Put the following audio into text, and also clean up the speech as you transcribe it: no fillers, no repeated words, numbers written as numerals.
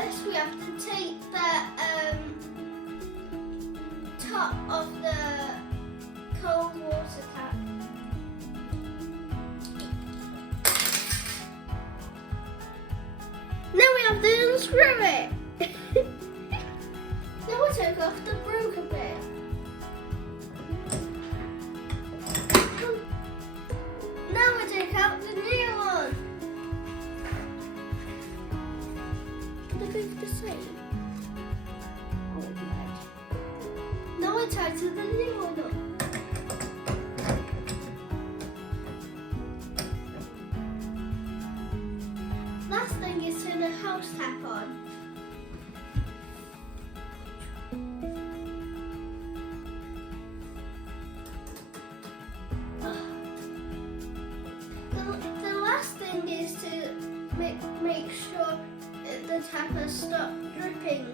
first we have to take the top of the cold water tap. Now we have to unscrew it. Now we take off the broken bit. Now we take out the new one. They're both the same. Oh, right. Now we tighten the new one up. Last thing is turn the house tap on. The last thing is to make sure the tap has stopped dripping.